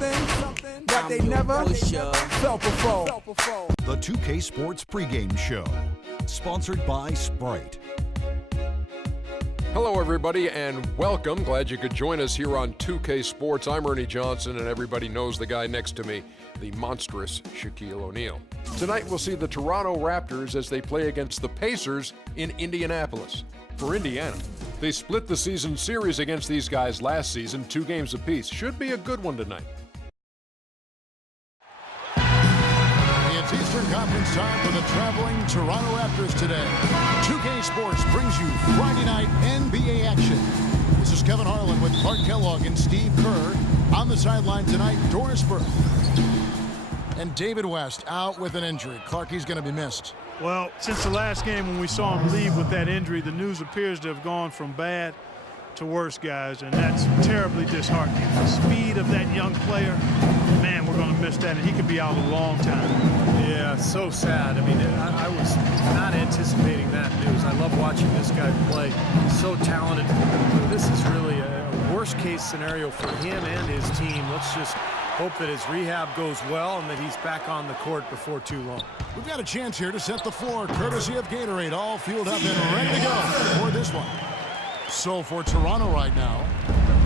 something that they never felt before. The 2K Sports pregame show, sponsored by Sprite. Hello, everybody, and welcome. Glad you could join us here on 2K Sports. I'm Ernie Johnson, and everybody knows the guy next to me, the monstrous Shaquille O'Neal. Tonight, we'll see the Toronto Raptors as they play against the Pacers in Indianapolis. For Indiana, they split the season series against these guys last season, 2 games apiece. Should be a good one tonight. It's Eastern Conference time for the traveling Toronto Raptors today. 2K Sports brings you Friday night NBA action. This is Kevin Harlan with Clark Kellogg and Steve Kerr. On the sideline tonight, Doris Burke. And David West out with an injury. Clark, he's going to be missed. Well, since the last game when we saw him leave with that injury, the news appears to have gone from bad to worse, guys, and that's terribly disheartening. The speed of that young player, man, we're going to miss that, and he could be out a long time. Yeah, so sad. I mean, I was not anticipating that news. I love watching this guy play. He's so talented. This is really a worst-case scenario for him and his team. Let's just hope that his rehab goes well and that he's back on the court before too long. We've got a chance here to set the floor, courtesy of Gatorade, all fueled up and ready to go for this one. So for Toronto right now,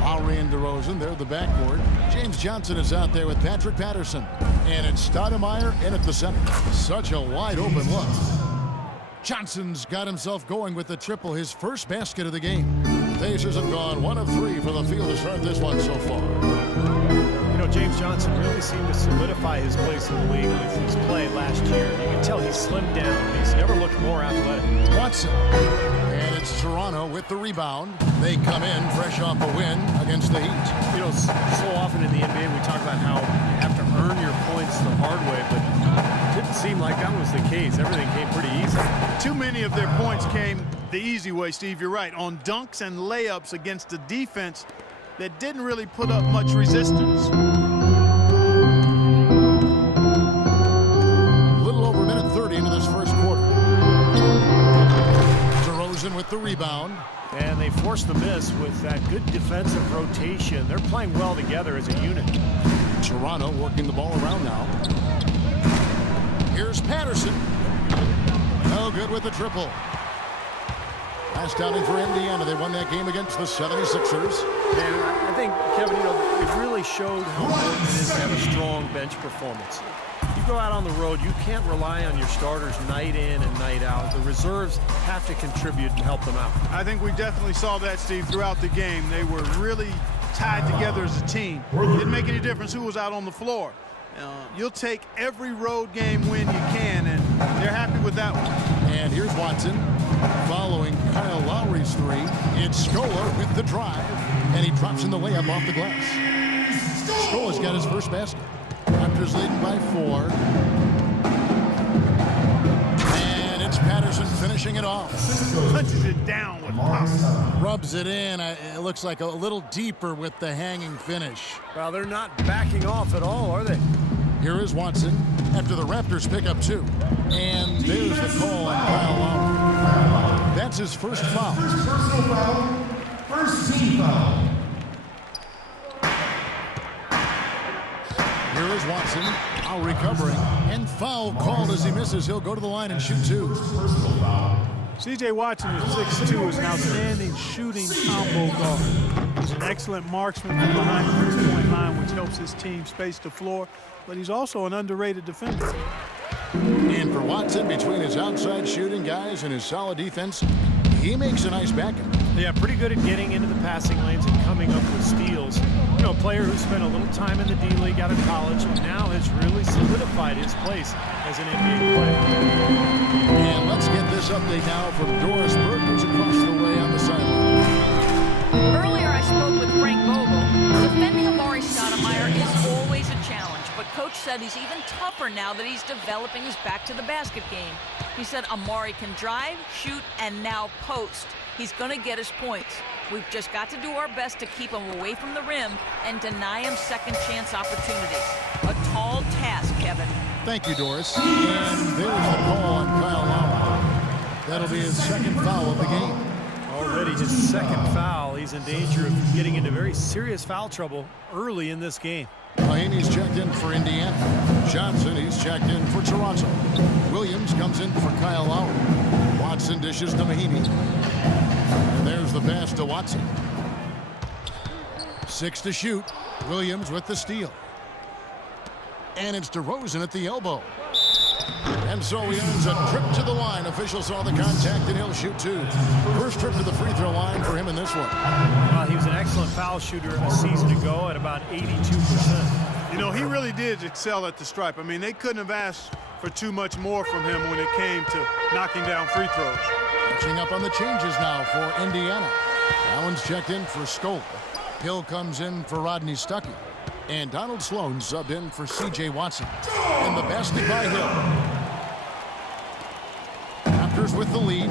Lowry and DeRozan, they're the backcourt. James Johnson is out there with Patrick Patterson. And it's Stoudemire in at the center. Such a wide open look. Johnson's got himself going with the triple, his first basket of the game. Pacers have gone 1 of 3 for the field to start this one so far. You know, James Johnson really seemed to solidify his place in the league with his play last year. You can tell he's slimmed down. He's never looked more athletic. Watson. And it's Toronto with the rebound. They come in fresh off a win against the Heat. You know, so often in the NBA we talk about how you have to earn your points the hard way, but it didn't seem like that was the case. Everything came pretty easy. Too many of their points came the easy way, Steve. You're right. On dunks and layups against a defense that didn't really put up much resistance. A little over a minute 30 into this first quarter. DeRozan with the rebound. And they forced the miss with that good defensive rotation. They're playing well together as a unit. Toronto working the ball around now. Here's Patterson. No good with the triple. Last outing for Indiana. They won that game against the 76ers. And I think, Kevin, you know, it really showed how important it is to have a strong bench performance. You go out on the road, you can't rely on your starters night in and night out. The reserves have to contribute and help them out. I think we definitely saw that, Steve, throughout the game. They were really tied together as a team. It didn't make any difference who was out on the floor. You'll take every road game win you can, and they're happy with that one. And here's Watson following Kyle Lowry's 3. It's Scola with the drive, and he drops in the layup off the glass. Scola's got his first basket. Raptors leading by 4. And it's Patterson finishing it off. Punches it down with power. Rubs it in. It looks like a little deeper with the hanging finish. Well, they're not backing off at all, are they? Here is Watson after the Raptors pick up 2. And there's the call on Kyle Lowry. That's his first foul. Personal foul. First team foul. Here is Watson, now recovering, and foul called as he misses. He'll go to the line and shoot 2. C.J. Watson at 6'2" is an outstanding shooting combo guard. He's an excellent marksman from behind the three-point line, which helps his team space the floor, but he's also an underrated defender. And for Watson, between his outside shooting guys and his solid defense, he makes a nice backup. Yeah, pretty good at getting into the passing lanes and coming up with steals. You know, a player who spent a little time in the D-League out of college and now has really solidified his place as an NBA player. And let's get this update now from Doris Burke, who's across the way on the sideline. Earlier, I spoke with Frank Vogel. Defending Amari Stoudemire is always a challenge, but Coach said he's even tougher now that he's developing his back-to-the-basket game. He said Amari can drive, shoot, and now post. He's going to get his points. We've just got to do our best to keep him away from the rim and deny him second-chance opportunities. A tall task, Kevin. Thank you, Doris. And there's the call on Kyle Lowry. That'll be his second foul of the game. Already already his second foul. He's in danger of getting into very serious foul trouble early in this game. Mahaney's checked in for Indiana. Johnson, he's checked in for Toronto. Williams comes in for Kyle Lowry. Watson dishes to Mahaney. And there's the pass to Watson. 6 to shoot. Williams with the steal. And it's DeRozan at the elbow. And so he earns a trip to the line. Officials saw the contact, and he'll shoot 2. First trip to the free throw line for him in this one. He was an excellent foul shooter a season ago at about 82%. You know, he really did excel at the stripe. I mean, they couldn't have asked for too much more from him when it came to knocking down free throws. Catching up on the changes now for Indiana. Allen's checked in for Skoll. Hill comes in for Rodney Stuckey. And Donald Sloan subbed in for C.J. Watson. And the basket by Hill. Raptors with the lead.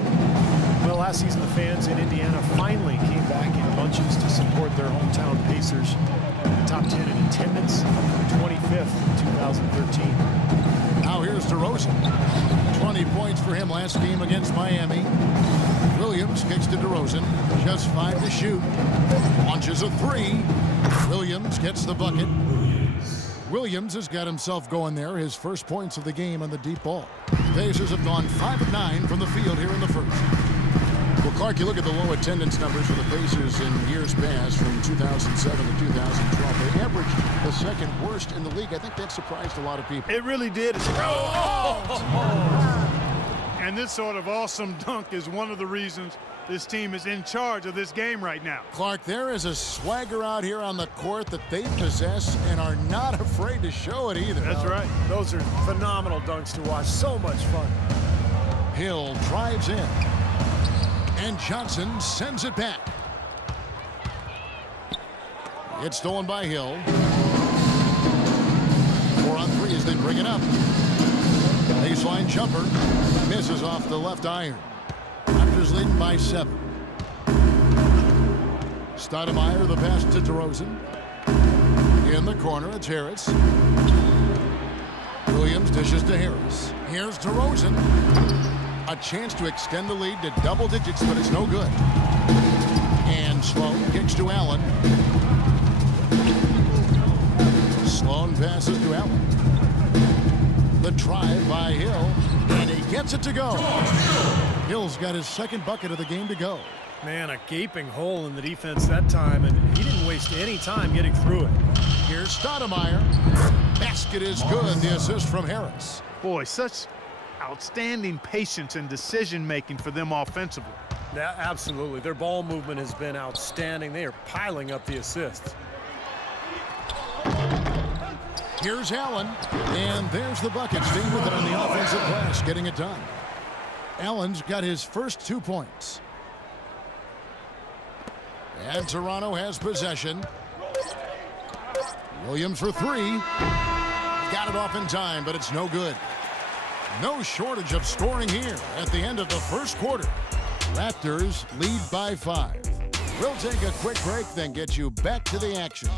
Well, last season the fans in Indiana finally came back in bunches to support their hometown Pacers. Top 10 in attendance, 25th in 2013. Now here's DeRozan. 20 points for him last game against Miami. Williams kicks to DeRozan. Just 5 to shoot. Launches a 3. Williams gets the bucket. Williams has got himself going there. His first points of the game on the deep ball. The Pacers have gone 5 of 9 from the field here in the first. Well, Clark, you look at the low attendance numbers for the Pacers in years past from 2007 to 2012. They averaged the second worst in the league. I think that surprised a lot of people. It really did. And this sort of awesome dunk is one of the reasons this team is in charge of this game right now. Clark, there is a swagger out here on the court that they possess and are not afraid to show it either. That's right. Those are phenomenal dunks to watch. So much fun. Hill drives in. And Johnson sends it back. It's stolen by Hill. 4 on 3 as they bring it up. Baseline jumper. Misses off the left iron. Raptors leading by 7. Stoudemire, the pass to DeRozan. In the corner, it's Harris. Williams dishes to Harris. Here's DeRozan. A chance to extend the lead to double digits, but it's no good. And Sloan kicks to Allen. Sloan passes to Allen. The drive by Hill, and he gets it to go. Hill's got his second bucket of the game to go. Man, a gaping hole in the defense that time, and he didn't waste any time getting through it. Here's Stoudemire. Basket is good. The assist from Harris. Boy, such outstanding patience and decision-making for them offensively. Yeah, absolutely. Their ball movement has been outstanding. They are piling up the assists. Here's Allen, and there's the bucket. Staying with it on the offensive glass, getting it done. Allen's got his first 2 points. And Toronto has possession. Williams for 3. Got it off in time, but it's no good. No shortage of scoring here at the end of the first quarter. Raptors lead by 5. We'll take a quick break, then get you back to the action.